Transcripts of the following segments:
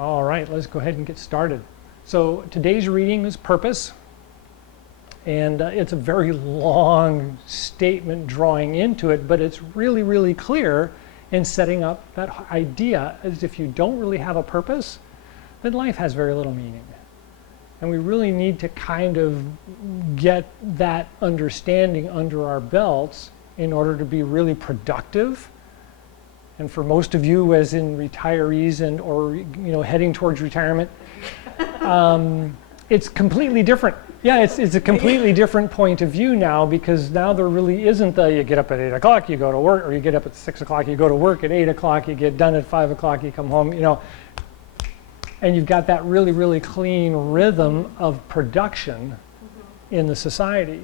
All right, let's go ahead and get started. So today's reading is purpose, and it's a very long statement drawing into it, but it's really, really clear in setting up that idea as if you don't really have a purpose, then life has very little meaning. And we really need to kind of get that understanding under our belts in order to be really productive. And for most of you, as in retirees and or heading towards retirement, it's completely different. Yeah, it's a completely different point of view now, because now there really isn't the you get up at 8 o'clock, you go to work, or you get up at 6 o'clock, you go to work at 8 o'clock, you get done at 5 o'clock, you come home, and you've got that really, really clean rhythm of production in the society.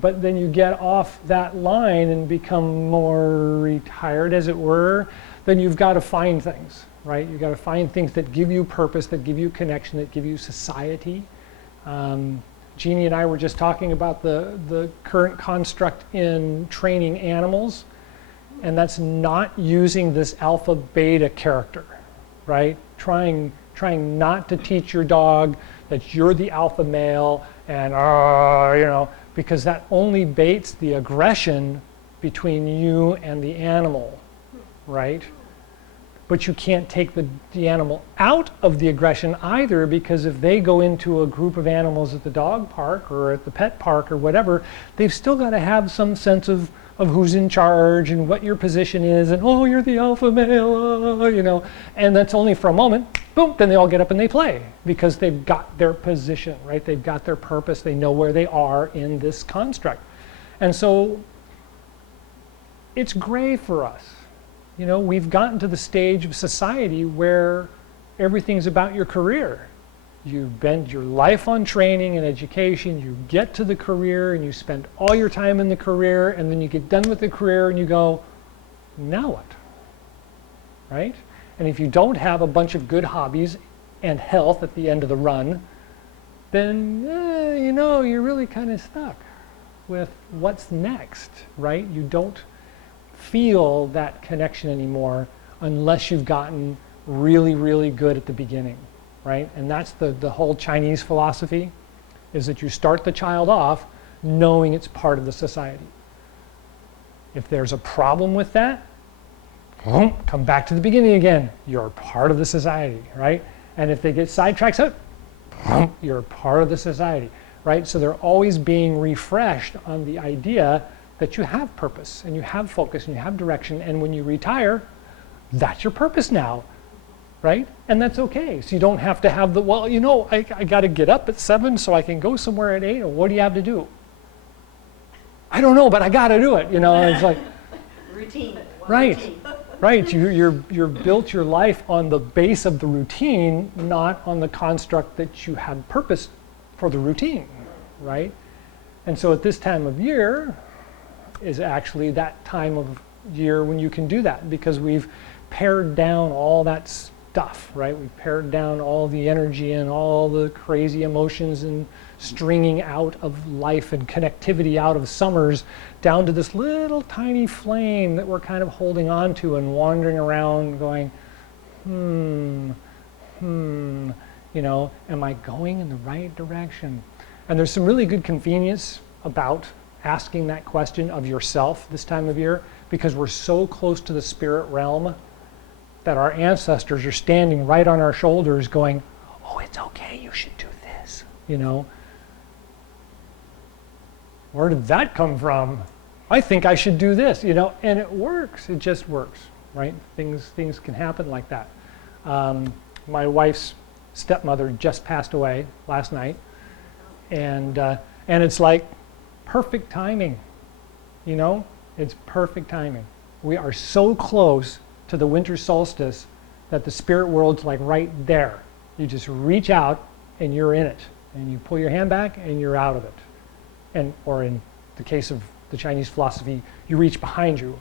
But then you get off that line and become more retired, as it were, then you've got to find things, right? You've got to find things that give you purpose, that give you connection, that give you society. Jeannie and I were just talking about the current construct in training animals, and that's not using this alpha beta character, right? Trying not to teach your dog that you're the alpha male and because that only baits the aggression between you and the animal, right? But you can't take the animal out of the aggression either, because if they go into a group of animals at the dog park or at the pet park or whatever, they've still got to have some sense of who's in charge and what your position is, and oh, you're the alpha male, and that's only for a moment. Boom, then they all get up and they play, because they've got their position, right? They've got their purpose, they know where they are in this construct. And so it's gray for us. We've gotten to the stage of society where everything's about your career. You bend your life on training and education, you get to the career and you spend all your time in the career, and then you get done with the career and you go, now what? Right? And if you don't have a bunch of good hobbies and health at the end of the run, then, you're really kind of stuck with what's next, right? You don't feel that connection anymore unless you've gotten really, really good at the beginning, right? And that's the whole Chinese philosophy, is that you start the child off knowing it's part of the society. If there's a problem with that, come back to the beginning again. You're part of the society, right? And if they get sidetracked, you're part of the society, right? So they're always being refreshed on the idea that you have purpose and you have focus and you have direction, and when you retire, that's your purpose now, right? And that's okay. So you don't have to have I got to get up at 7 so I can go somewhere at 8, or what do you have to do? I don't know, but I got to do it, It's like routine. Right. Routine. Right, you're built your life on the base of the routine, not on the construct that you have purpose for the routine, right? And so at this time of year is actually that time of year when you can do that, because we've pared down all that stuff, right? We've pared down all the energy and all the crazy emotions and stringing out of life and connectivity out of summers down to this little tiny flame that we're kind of holding on to and wandering around going, am I going in the right direction? And there's some really good convenience about asking that question of yourself this time of year, because we're so close to the spirit realm that our ancestors are standing right on our shoulders going, oh, it's okay, you should do this, Where did that come from? I think I should do this, and it works. It just works, right? Things can happen like that. My wife's stepmother just passed away last night, and it's like perfect timing, It's perfect timing. We are so close to the winter solstice that the spirit world's like right there. You just reach out and you're in it, and you pull your hand back and you're out of it. Or in the case of the Chinese philosophy, you reach behind you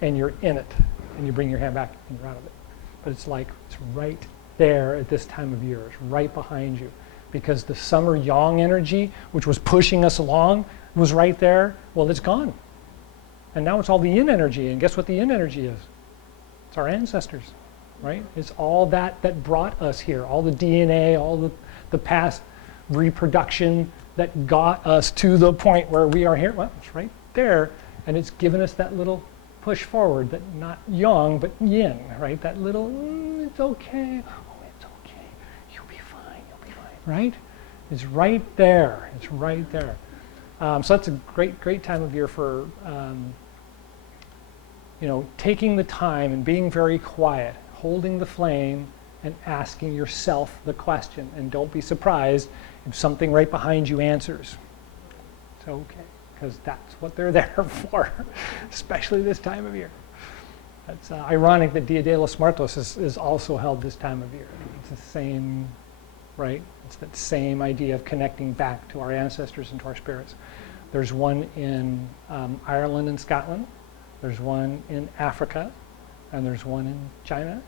and you're in it, and you bring your hand back and you're out of it. But it's right there at this time of year. It's right behind you, because the summer yang energy, which was pushing us along, was right there. Well, it's gone. And now it's all the yin energy, and guess what the yin energy is? It's our ancestors. right? It's all that brought us here, all the DNA, all the past reproduction that got us to the point where we are here. Well, it's right there, and it's given us that little push forward, that not yang, but yin, right? That little, it's okay, oh, it's okay, you'll be fine, right? It's right there, it's right there. So that's a great time of year for, taking the time and being very quiet, holding the flame and asking yourself the question. And don't be surprised if something right behind you answers. It's okay, because that's what they're there for, especially this time of year. It's ironic that Dia de los Muertos is also held this time of year. It's the same, right? It's that same idea of connecting back to our ancestors and to our spirits. There's one in Ireland and Scotland. There's one in Africa, and there's one in China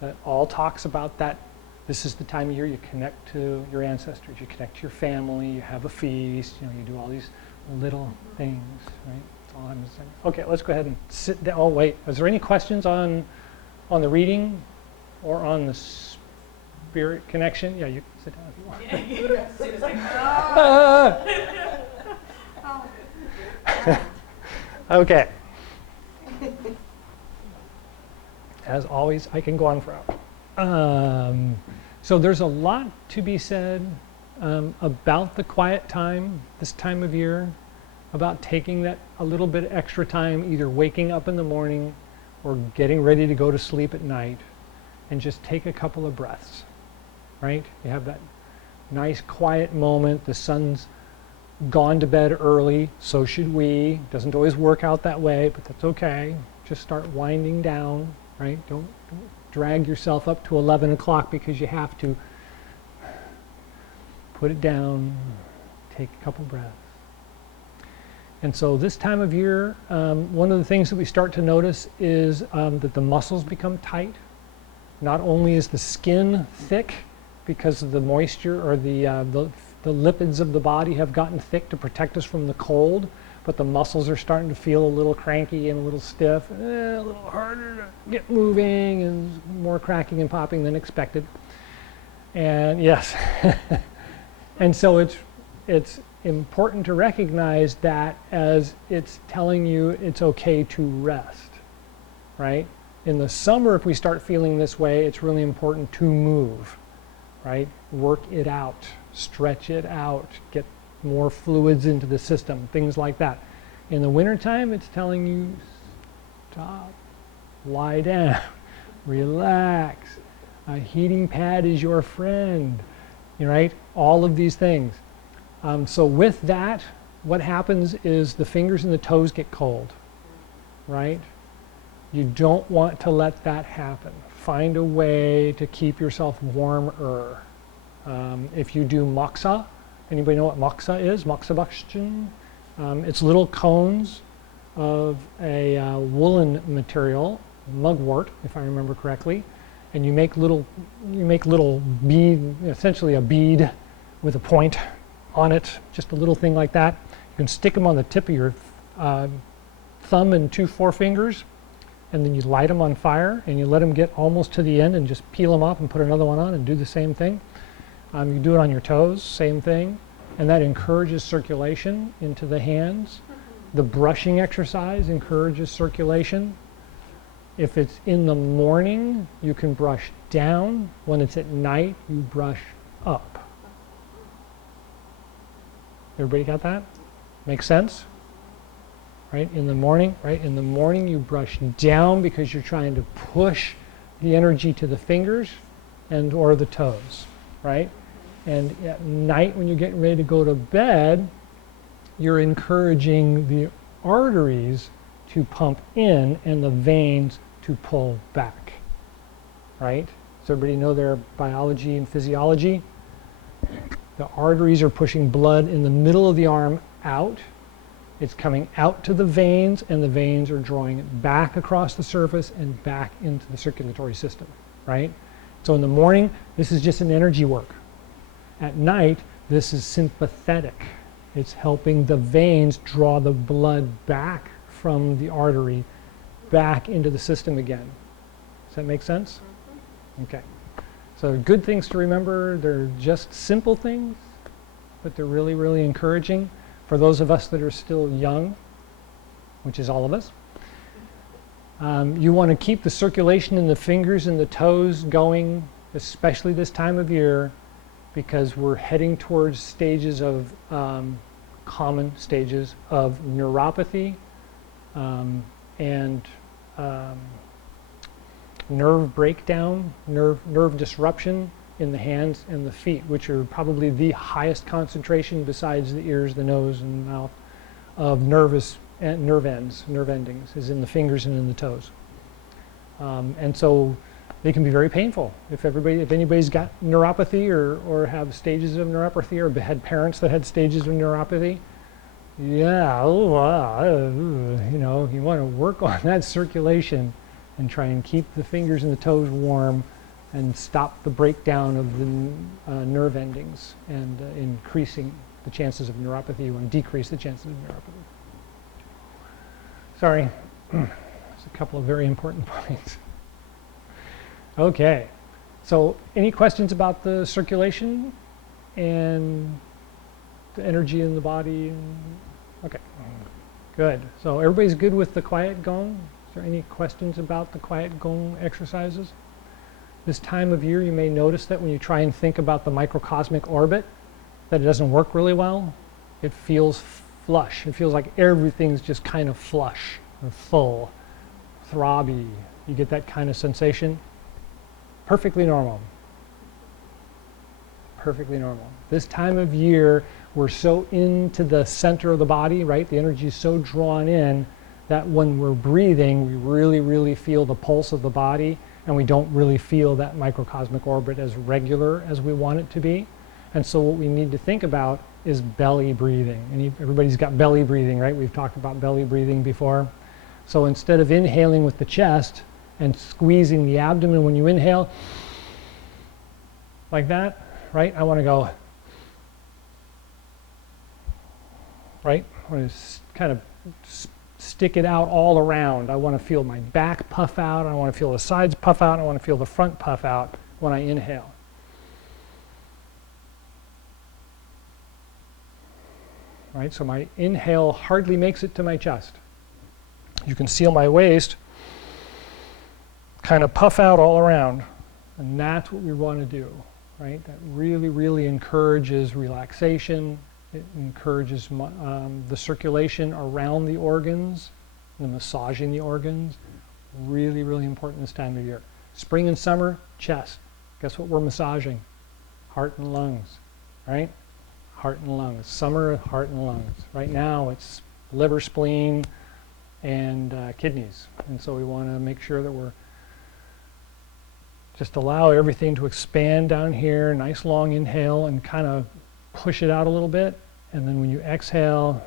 that all talks about that. This is the time of year you connect to your ancestors, you connect to your family, you have a feast, you do all these little things, right? That's all I'm saying. Okay, let's go ahead and sit down. Oh, wait, is there any questions on the reading or on the spirit connection? Yeah, you can sit down if you want. Okay. As always, I can go on forever. So there's a lot to be said about the quiet time this time of year, about taking that a little bit extra time, either waking up in the morning or getting ready to go to sleep at night, and just take a couple of breaths, right? You have that nice quiet moment. The sun's gone to bed early, so should we. Doesn't always work out that way, but that's okay. Just start winding down, right? Don't drag yourself up to 11 o'clock because you have to. Put it down, take a couple breaths. And so this time of year, one of the things that we start to notice is that the muscles become tight. Not only is the skin thick because of the moisture or the lipids of the body have gotten thick to protect us from the cold, but the muscles are starting to feel a little cranky and a little stiff, a little harder to get moving and more cracking and popping than expected. And yes, and so it's important to recognize that as it's telling you it's okay to rest, right? In the summer, if we start feeling this way, it's really important to move, right? Work it out, stretch it out, get more fluids into the system, things like that. In the wintertime, it's telling you stop, lie down, relax. A heating pad is your friend, right? All of these things. So with that, what happens is the fingers and the toes get cold, right? You don't want to let that happen. Find a way to keep yourself warmer. If you do moxa, anybody know what moxa is? Moxa bakshin? It's little cones of a woolen material, mugwort, if I remember correctly, and you make little bead, essentially a bead with a point on it, just a little thing like that. You can stick them on the tip of your thumb and 2 forefingers, and then you light them on fire and you let them get almost to the end and just peel them off and put another one on and do the same thing. You do it on your toes, same thing, and that encourages circulation into the hands. The brushing exercise encourages circulation. If it's in the morning, you can brush down. When it's at night, you brush up. Everybody got that? Makes sense? Right? In the morning, right? In the morning, you brush down because you're trying to push the energy to the fingers and or the toes, right? And at night, when you're getting ready to go to bed, you're encouraging the arteries to pump in and the veins to pull back, right? Does everybody know their biology and physiology? The arteries are pushing blood in the middle of the arm out. It's coming out to the veins, and the veins are drawing it back across the surface and back into the circulatory system, right? So in the morning, this is just an energy work. At night, this is sympathetic. It's helping the veins draw the blood back from the artery back into the system again. Does that make sense? Okay. So good things to remember. They're just simple things, but they're really, really encouraging for those of us that are still young, which is all of us. You want to keep the circulation in the fingers and the toes going, especially this time of year, because we're heading towards stages of common stages of neuropathy and nerve breakdown, nerve disruption in the hands and the feet, which are probably the highest concentration besides the ears, the nose, and the mouth of nerve endings, is in the fingers and in the toes. And so they can be very painful. If anybody's got neuropathy or have stages of neuropathy or had parents that had stages of neuropathy, yeah, you know, you want to work on that circulation and try and keep the fingers and the toes warm and stop the breakdown of the nerve endings and increasing the chances of neuropathy. You want to decrease the chances of neuropathy. Sorry, there's a couple of very important points. Okay, so any questions about the circulation and the energy in the body? Okay, good. So everybody's good with the quiet gong? Is there any questions about the quiet gong exercises? This time of year, you may notice that when you try and think about the microcosmic orbit, that it doesn't work really well. It feels flush. It feels like everything's just kind of flush or full, throbby. You get that kind of sensation? Perfectly normal. Perfectly normal. This time of year, we're so into the center of the body, right? The energy is so drawn in that when we're breathing, we really, really feel the pulse of the body, and we don't really feel that microcosmic orbit as regular as we want it to be. And so what we need to think about is belly breathing. And everybody's got belly breathing, right? We've talked about belly breathing before. So instead of inhaling with the chest and squeezing the abdomen when you inhale, like that, right? I want to go, right? I want to kind of stick it out all around. I want to feel my back puff out. I want to feel the sides puff out. I want to feel the front puff out when I inhale. Right, so my inhale hardly makes it to my chest. You can feel my waist kind of puff out all around. And that's what we want to do, right? That really, really encourages relaxation. It encourages the circulation around the organs, the massaging the organs. Really, really important this time of year. Spring and summer, chest. Guess what we're massaging? Heart and lungs, right? Heart and lungs. Summer, heart and lungs. Right now, it's liver, spleen, and kidneys. And so we want to make sure that we're just allow everything to expand down here. Nice long inhale and kind of push it out a little bit, and then when you exhale,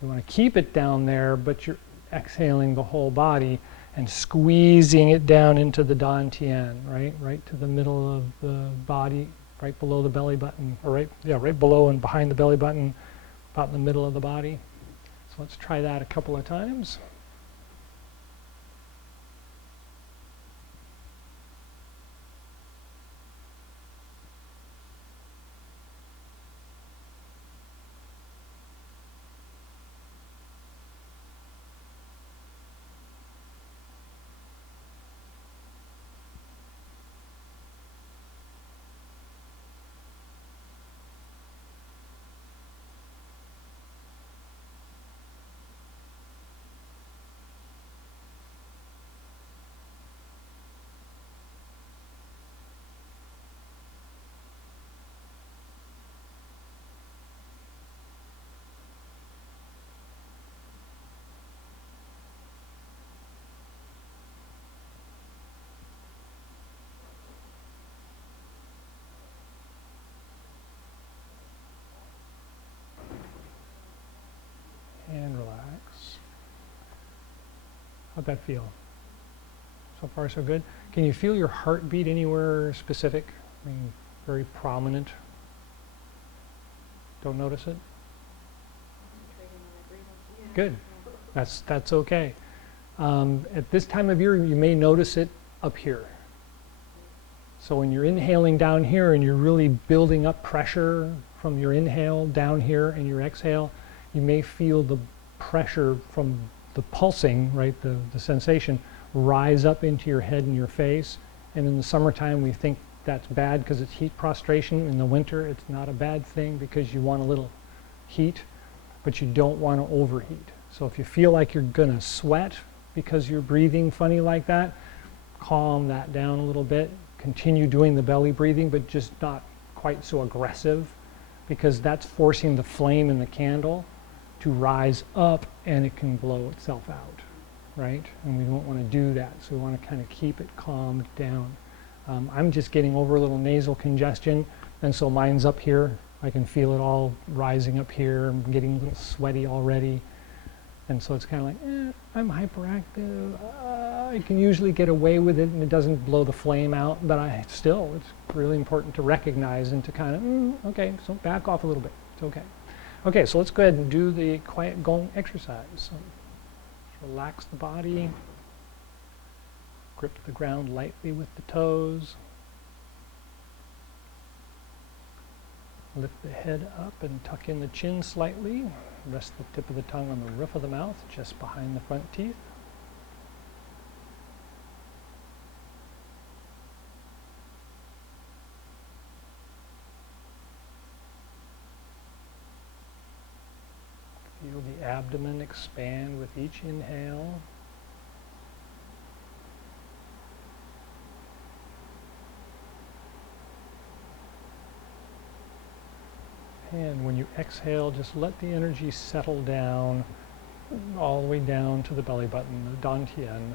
you want to keep it down there, but you're exhaling the whole body and squeezing it down into the dantian, right to the middle of the body, right below the belly button, or right below and behind the belly button, about in the middle of the body. So let's try that a couple of times. And relax. How'd that feel? So far, so good. Can you feel your heartbeat anywhere specific? I mean, very prominent? Don't notice it? Good. That's okay. At this time of year, you may notice it up here. So when you're inhaling down here and you're really building up pressure from your inhale down here and your exhale, you may feel the pressure from the pulsing, right, the sensation, rise up into your head and your face. And in the summertime, we think that's bad because it's heat prostration. In the winter, it's not a bad thing because you want a little heat, but you don't want to overheat. So if you feel like you're going to sweat because you're breathing funny like that, calm that down a little bit. Continue doing the belly breathing, but just not quite so aggressive, because that's forcing the flame in the candle to rise up and it can blow itself out, right? And we don't want to do that, so we want to kind of keep it calmed down. I'm just getting over a little nasal congestion, and so mine's up here. I can feel it all rising up here. I'm getting a little sweaty already. And so it's kind of like, I'm hyperactive. I can usually get away with it and it doesn't blow the flame out, but it's really important to recognize and to kind of, okay, so back off a little bit. It's okay. Okay, so let's go ahead and do the quiet gong exercise. So relax the body, grip the ground lightly with the toes. Lift the head up and tuck in the chin slightly. Rest the tip of the tongue on the roof of the mouth, just behind the front teeth. Feel the abdomen expand with each inhale. And when you exhale, just let the energy settle down all the way down to the belly button, the dantian.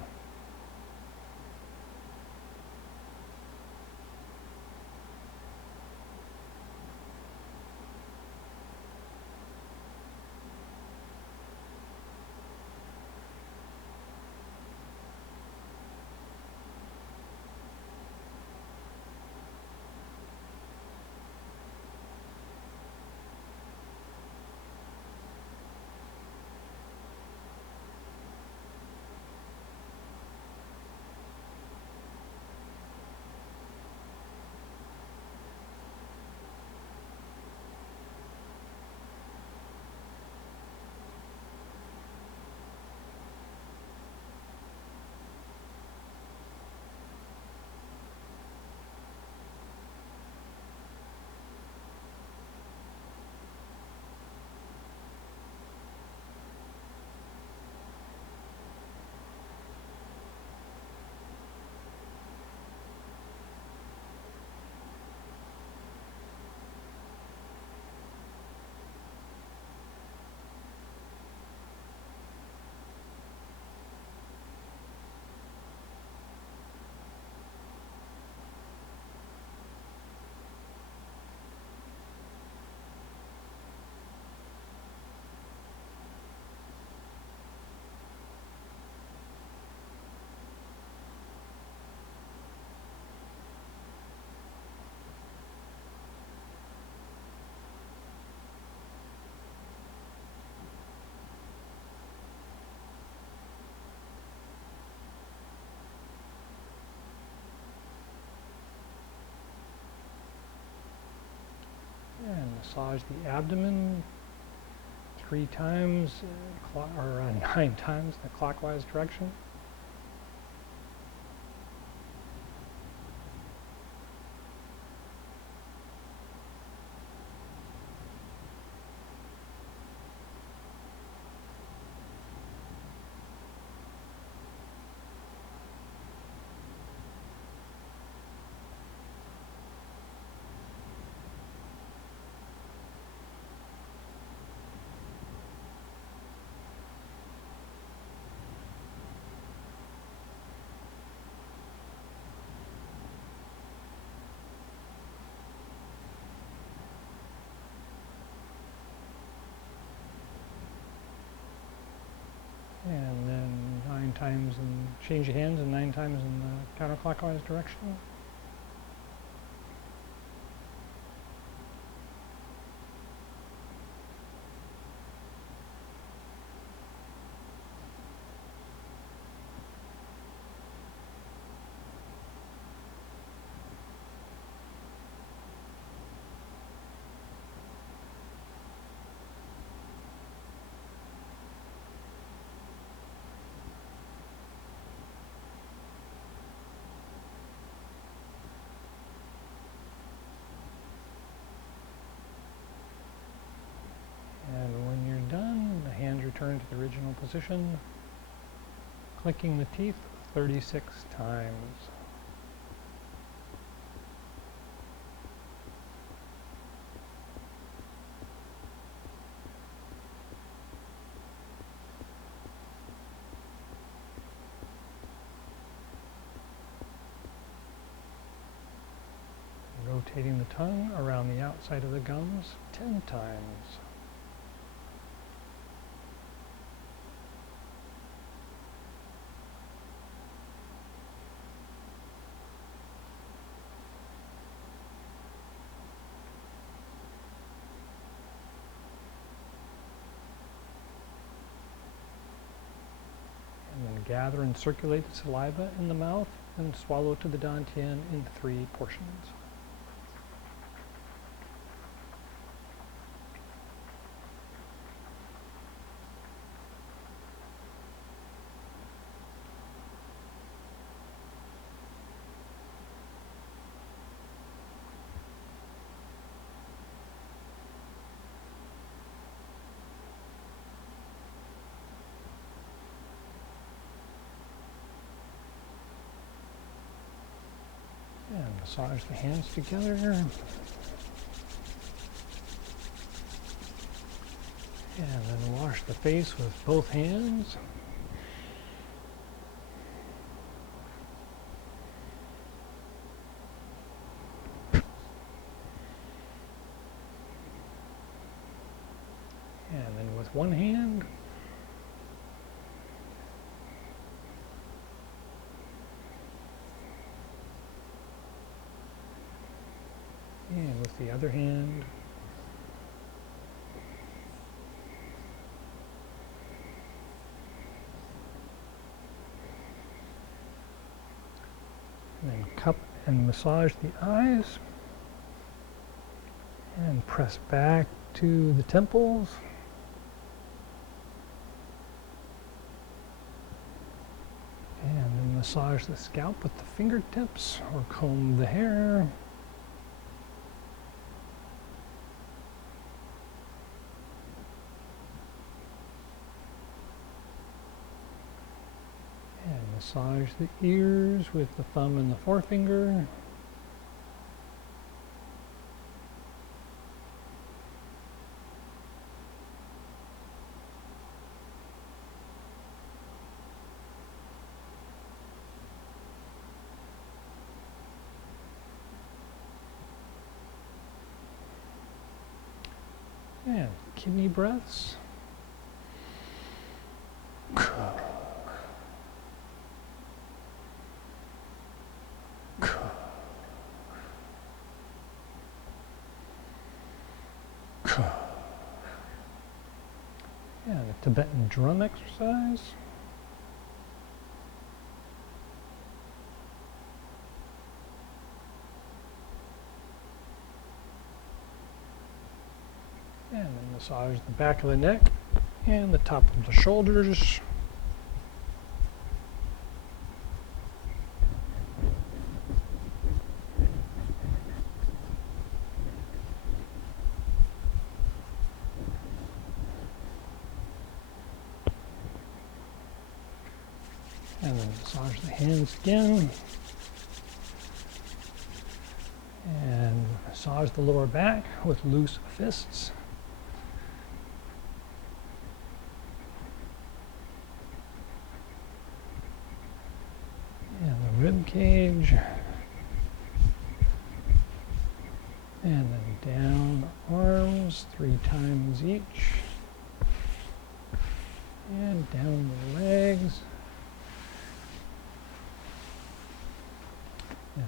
And massage the abdomen 3 times, or 9 times in the clockwise direction. And then 9 times, and change your hands, and 9 times in the counterclockwise direction. return to the original position, clicking the teeth 36 times. Rotating the tongue around the outside of the gums 10 times. And then gather and circulate the saliva in the mouth and swallow to the dantian in 3 portions. And massage the hands together. And then wash the face with both hands. And then with one hand. And with the other hand. And then cup and massage the eyes. And press back to the temples. And then massage the scalp with the fingertips or comb the hair. Massage the ears with the thumb and the forefinger. And kidney breaths. Yeah, the Tibetan drum exercise. And then massage the back of the neck and the top of the shoulders. And then massage the hands again. And massage the lower back with loose fists. And the rib cage. And then down the arms 3 times each. And down the legs. And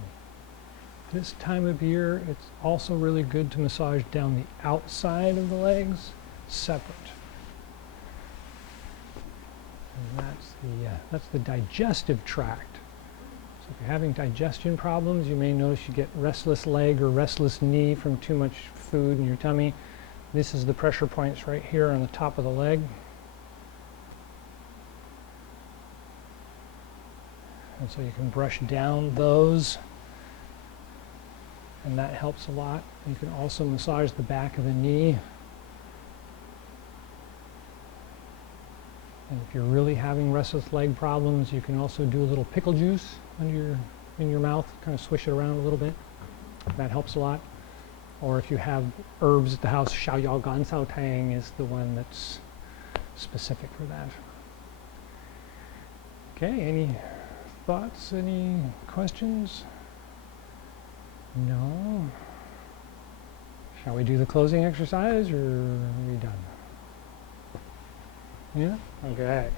this time of year, it's also really good to massage down the outside of the legs, separate. And that's the digestive tract. So if you're having digestion problems, you may notice you get restless leg or restless knee from too much food in your tummy. This is the pressure points right here on the top of the leg. And so you can brush down those, and that helps a lot. You can also massage the back of the knee. And if you're really having restless leg problems, you can also do a little pickle juice in your mouth, kind of swish it around a little bit. That helps a lot. Or if you have herbs at the house, Xiao Yao Gan Sao Tang is the one that's specific for that. Okay, any thoughts, any questions? No? Shall we do the closing exercise, or are we done? Yeah? Okay.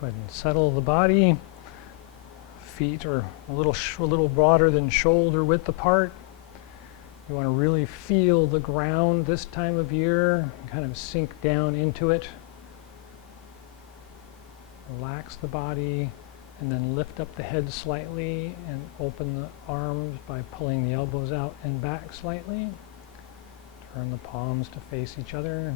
Go ahead and settle the body. Feet are a little broader than shoulder width apart. You want to really feel the ground this time of year, kind of sink down into it. Relax the body, and then lift up the head slightly and open the arms by pulling the elbows out and back slightly. Turn the palms to face each other.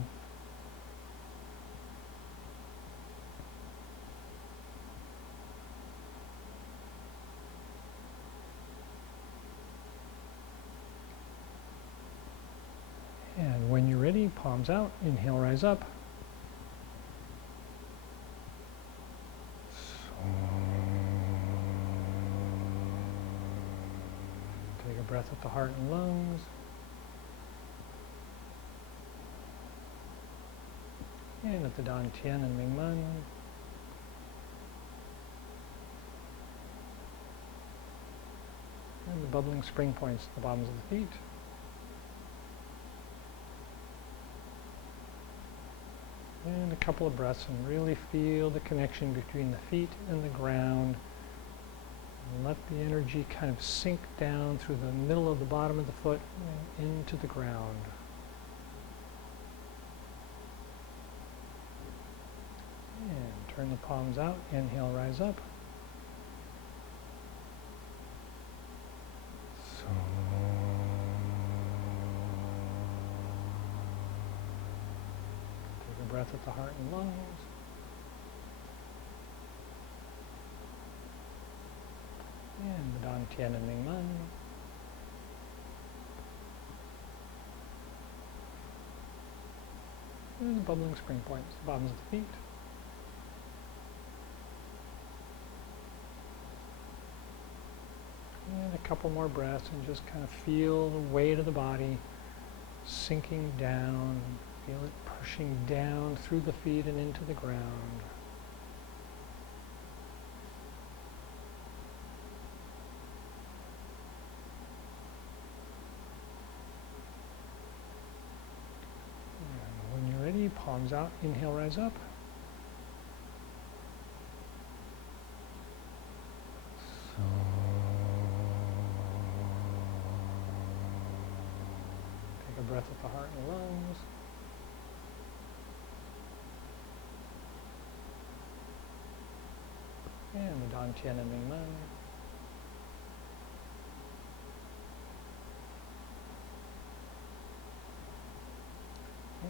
And when you're ready, palms out, inhale, rise up. Take a breath at the heart and lungs. And at the Dan Tian and Ming Man. And the bubbling spring points at the bottoms of the feet. And a couple of breaths, and really feel the connection between the feet and the ground. And let the energy kind of sink down through the middle of the bottom of the foot and into the ground. And turn the palms out, inhale, rise up. Breath at the heart and lungs. And the Dan Tian and Ming Man. And the bubbling spring points, the bottoms of the feet. And a couple more breaths, and just kind of feel the weight of the body sinking down. Feel it pushing down through the feet and into the ground. And when you're ready, palms out, inhale, rise up. Take a breath at the heart and lungs. And the Dan Tian and Ming Man.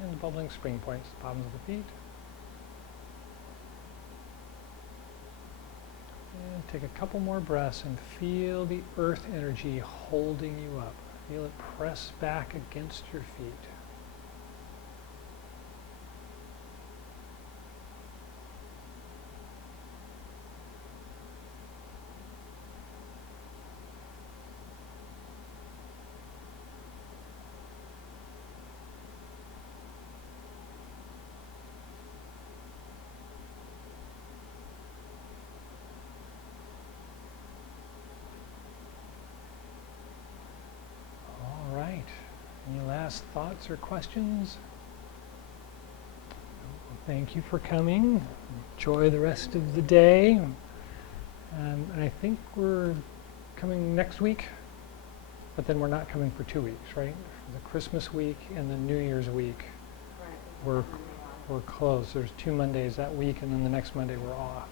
And the bubbling spring points, the bottoms of the feet. And take a couple more breaths and feel the earth energy holding you up. Feel it press back against your feet. Any last thoughts or questions? Well, thank you for coming. Enjoy the rest of the day. And I think we're coming next week, but then we're not coming for 2 weeks, right? For the Christmas week and the New Year's week, we're closed. There's 2 Mondays that week, and then the next Monday we're off.